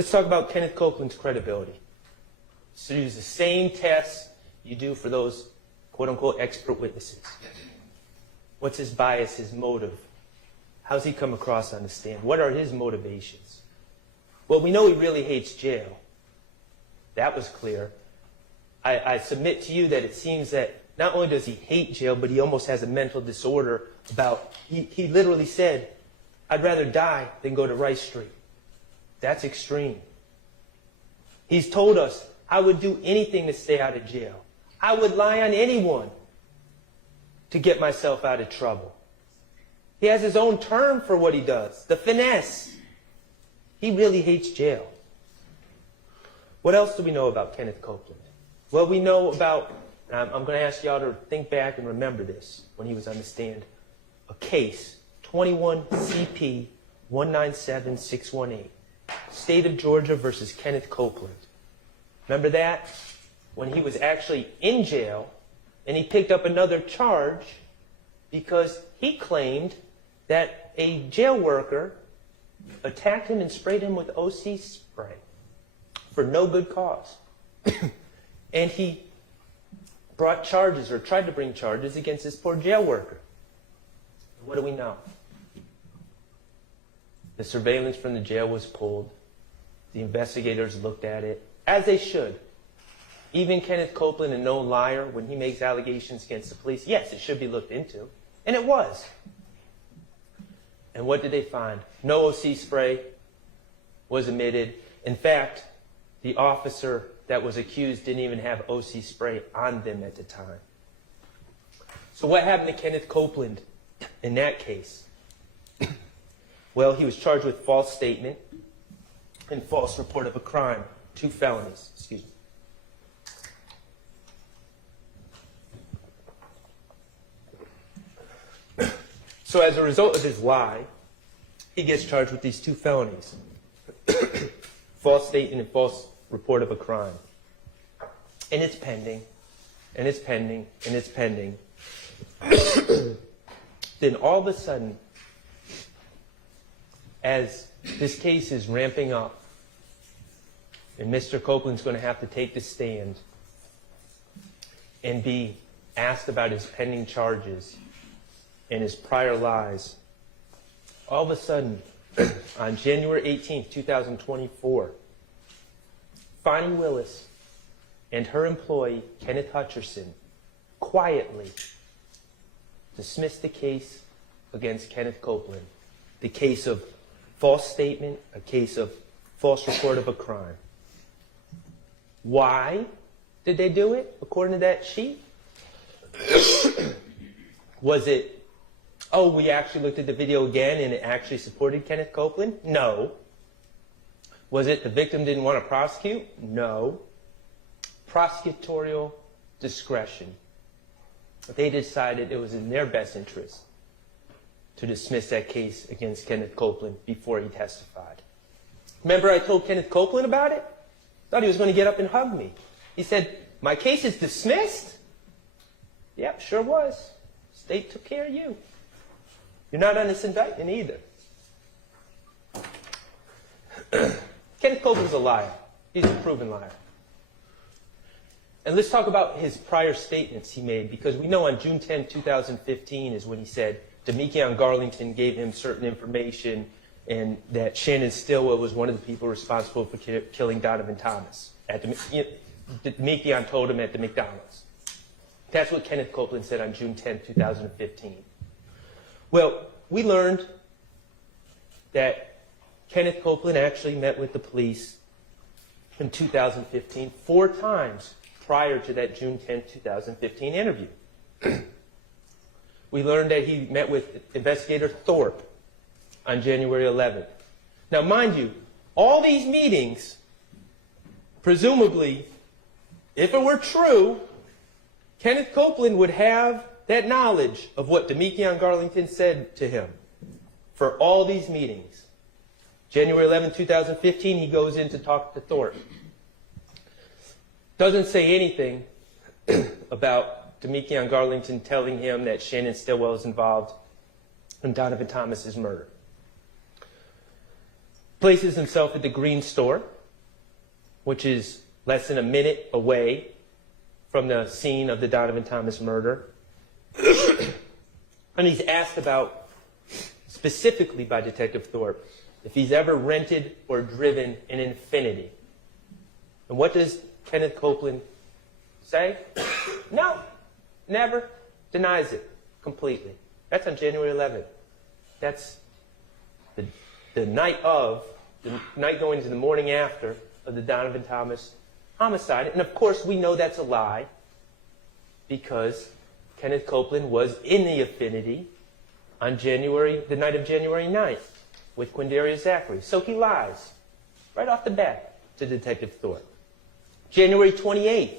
Let's talk about Kenneth Copeland's credibility. So use the same tests you do for those quote-unquote expert witnesses. What's his bias, his motive? How's he come across on the stand? What are his motivations? Well, we know he really hates jail. That was clear. I submit to you that it seems that not only does he hate jail, but he almost has a mental disorder about, he literally said, I'd rather die than go to Rice Street. That's extreme. He's told us, I would do anything to stay out of jail. I would lie on anyone to get myself out of trouble. He has his own term for what he does, the finesse. He really hates jail. What else do we know about Kenneth Copeland? Well, we know about, I'm going to ask y'all to think back and remember this when he was on the stand, a case, 21 CP 197618, State of Georgia versus Kenneth Copeland. Remember that? When he was actually in jail, and he picked up another charge because he claimed that a jail worker attacked him and sprayed him with OC spray for no good cause. And he brought charges, or tried to bring charges, against this poor jail worker. What do we know? The surveillance from the jail was pulled. The investigators looked at it, as they should. Even Kenneth Copeland, a known liar, when he makes allegations against the police, yes, it should be looked into. And it was. And what did they find? No OC spray was emitted. In fact, the officer that was accused didn't even have OC spray on them at the time. So what happened to Kenneth Copeland in that case? Well, he was charged with false statement and false report of a crime. 2 felonies, excuse me. So as a result of his lie, he gets charged with these 2 felonies. False statement and false report of a crime. And it's pending, and it's pending, and it's pending. Then all of a sudden, as this case is ramping up, and Mr. Copeland's going to have to take the stand and be asked about his pending charges and his prior lies, all of a sudden, on January 18th, 2024, Fonnie Willis and her employee, Kenneth Hutcherson, quietly dismissed the case against Kenneth Copeland, the case of false statement, a case of false report of a crime. Why did they do it, according to that sheet? Was it, oh, we actually looked at the video again and it actually supported Kenneth Copeland? No. Was it the victim didn't want to prosecute? No. Prosecutorial discretion. They decided it was in their best interest to dismiss that case against Kenneth Copeland before he testified. Remember I told Kenneth Copeland about it? Thought he was going to get up and hug me. He said, my case is dismissed? Yep, sure was. State took care of you. You're not on this indictment either. Kenneth Copeland's a liar. He's a proven liar. And let's talk about his prior statements he made, because we know on June 10, 2015 is when he said Demekion Garlington gave him certain information and that Shannon Stillwell was one of the people responsible for killing Donovan Thomas. Demekion told him at the McDonald's. That's what Kenneth Copeland said on June 10, 2015. Well, we learned that Kenneth Copeland actually met with the police in 2015 4 times prior to that June 10, 2015 interview. We learned that he met with Investigator Thorpe on January 11th. Now, mind you, all these meetings, presumably, if it were true, Kenneth Copeland would have that knowledge of what Demekion Garlington said to him for all these meetings. January 11, 2015, he goes in to talk to Thorpe. Doesn't say anything about Demekion Garlington telling him that Shannon Stillwell is involved in Donovan Thomas's murder. places himself at the Green Store, which is less than a minute away from the scene of the Donovan Thomas murder. And he's asked about, specifically by Detective Thorpe, if he's ever rented or driven an Infiniti. And what does Kenneth Copeland say? No, never. Denies it completely. That's on January 11th. That's the night going into the morning after of the Donovan Thomas homicide. And of course, we know that's a lie because Kenneth Copeland was in the Infiniti on the night of January 9th with Quindaria Zachary. So he lies right off the bat to Detective Thorpe. January 28th,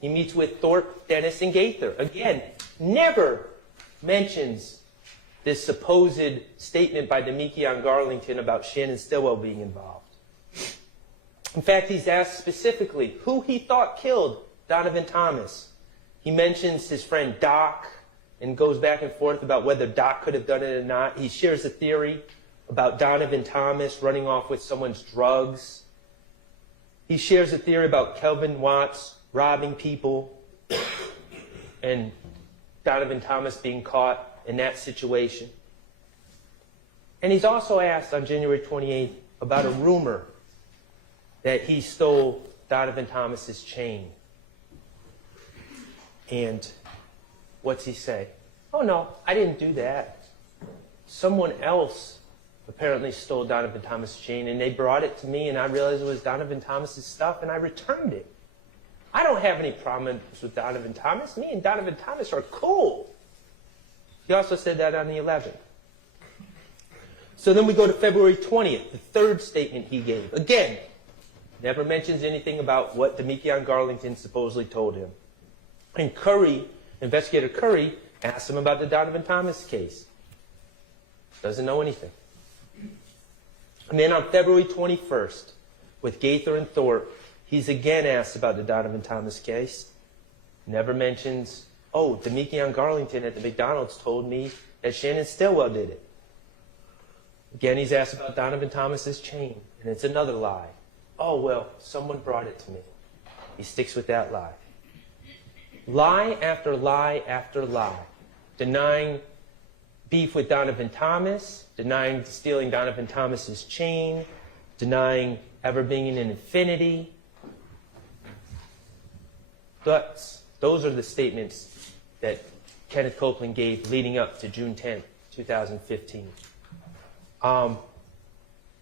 he meets with Thorpe, Dennis, and Gaither. Again, never mentions this supposed statement by Demekion Garlington about Shannon Stillwell being involved. In fact, he's asked specifically who he thought killed Donovan Thomas. He mentions his friend Doc and goes back and forth about whether Doc could have done it or not. He shares a theory about Donovan Thomas running off with someone's drugs. He shares a theory about Kelvin Watts robbing people and Donovan Thomas being caught in that situation. And he's also asked on January 28th about a rumor that he stole Donovan Thomas's chain. And what's he say? Oh no, I didn't do that. Someone else apparently stole Donovan Thomas' chain, and they brought it to me, and I realized it was Donovan Thomas's stuff, and I returned it. I don't have any problems with Donovan Thomas. Me and Donovan Thomas are cool. He also said that on the 11th. So then we go to February 20th, the third statement he gave. Again, never mentions anything about what Demekion Garlington supposedly told him. And Investigator Curry, asked him about the Donovan Thomas case. Doesn't know anything. And then on February 21st, with Gaither and Thorpe, he's again asked about the Donovan Thomas case. Never mentions, oh, Demekion Garlington at the McDonald's told me that Shannon Stillwell did it. Again, he's asked about Donovan Thomas's chain, and it's another lie. Oh, well, someone brought it to me. He sticks with that lie. Lie after lie after lie. Denying beef with Donovan Thomas, denying stealing Donovan Thomas's chain, denying ever being in an Infiniti. But those are the statements that Kenneth Copeland gave leading up to June 10th, 2015.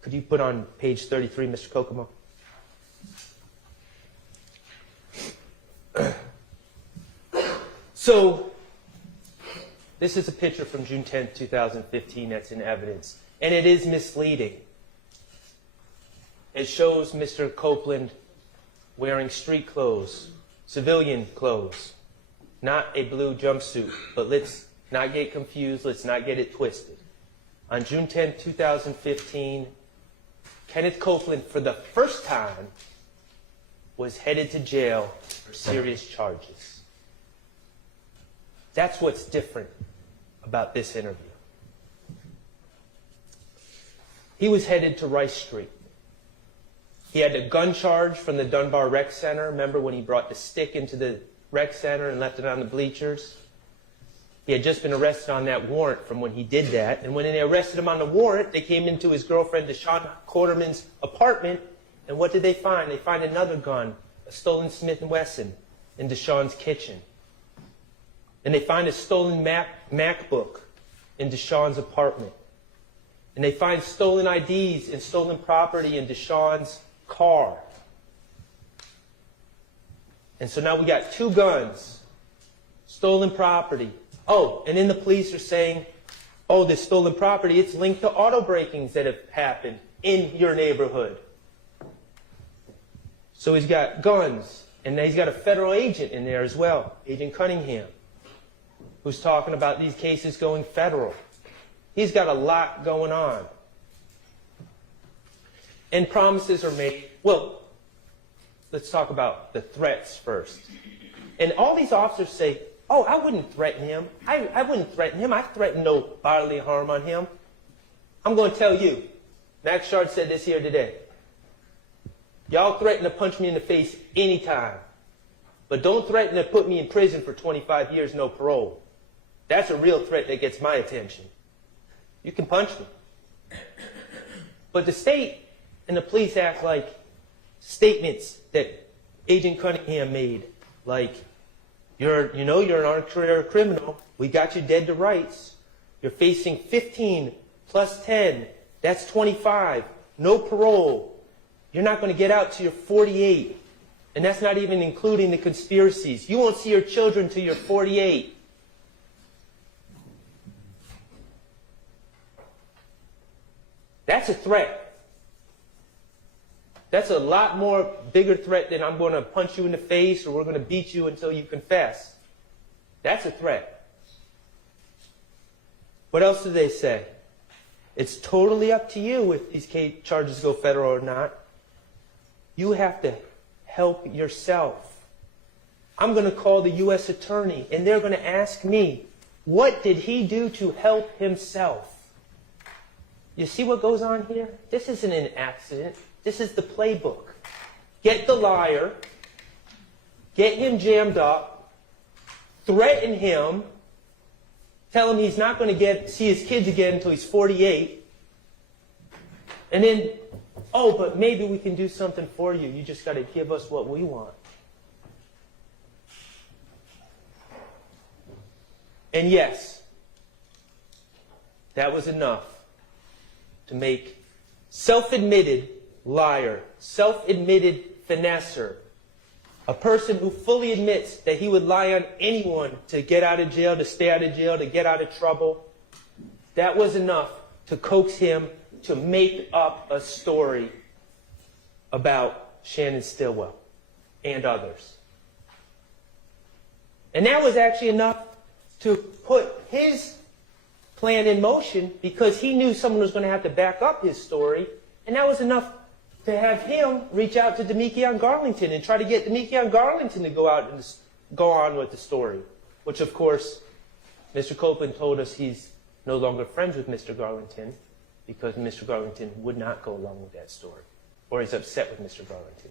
Could you put on page 33, Mr. Kokomo? So, this is a picture from June 10th, 2015 that's in evidence. And it is misleading. It shows Mr. Copeland wearing street clothes, civilian clothes, not a blue jumpsuit. But let's not get confused. Let's not get it twisted. On June 10th, 2015, Kenneth Copeland, for the first time, was headed to jail for serious charges. That's what's different about this interview. He was headed to Rice Street. He had a gun charge from the Dunbar Rec Center. Remember when he brought the stick into the rec center and left it on the bleachers? He had just been arrested on that warrant from when he did that. And when they arrested him on the warrant, they came into his girlfriend, Deshawn Quarterman's apartment. And what did they find? They find another gun, a stolen Smith & Wesson, in Deshawn's kitchen. And they find a stolen MacBook in Deshawn's apartment. And they find stolen IDs and stolen property in Deshawn's car. And so now we got two guns, stolen property. Oh, and then the police are saying, oh, this stolen property, it's linked to auto breakings that have happened in your neighborhood. So he's got guns, and he's got a federal agent in there as well, Agent Cunningham, who's talking about these cases going federal. He's got a lot going on. And promises are made. Well, let's talk about the threats first. And all these officers say, oh, I wouldn't threaten him. I wouldn't threaten him. I threatened no bodily harm on him. I'm going to tell you, Max Schardt said this here today. Y'all threaten to punch me in the face anytime, but don't threaten to put me in prison for 25 years, no parole. That's a real threat that gets my attention. You can punch me. But the state and the police act like statements that Agent Cunningham made, like, you're an armchair criminal. We got you dead to rights. You're facing 15 plus 10. That's 25. No parole. You're not going to get out till you're 48. And that's not even including the conspiracies. You won't see your children till you're 48. That's a threat. That's a lot more bigger threat than I'm going to punch you in the face or we're going to beat you until you confess. That's a threat. What else do they say? It's totally up to you if these charges go federal or not. You have to help yourself. I'm going to call the U.S. attorney and they're going to ask me, what did he do to help himself? You see what goes on here? This isn't an accident. This is the playbook. Get the liar, get him jammed up, threaten him, tell him he's not going to see his kids again until he's 48, and then, oh, but maybe we can do something for you. You just got to give us what we want. And yes, that was enough to make self-admitted liar, self-admitted finesser, a person who fully admits that he would lie on anyone to get out of jail, to stay out of jail, to get out of trouble. That was enough to coax him to make up a story about Shannon Stillwell and others. And that was actually enough to put his plan in motion because he knew someone was going to have to back up his story. And that was enough to have him reach out to Demekion Garlington and try to get Demekion Garlington to go out and go on with the story. Which, of course, Mr. Copeland told us he's no longer friends with Mr. Garlington because Mr. Garlington would not go along with that story. Or he's upset with Mr. Garlington.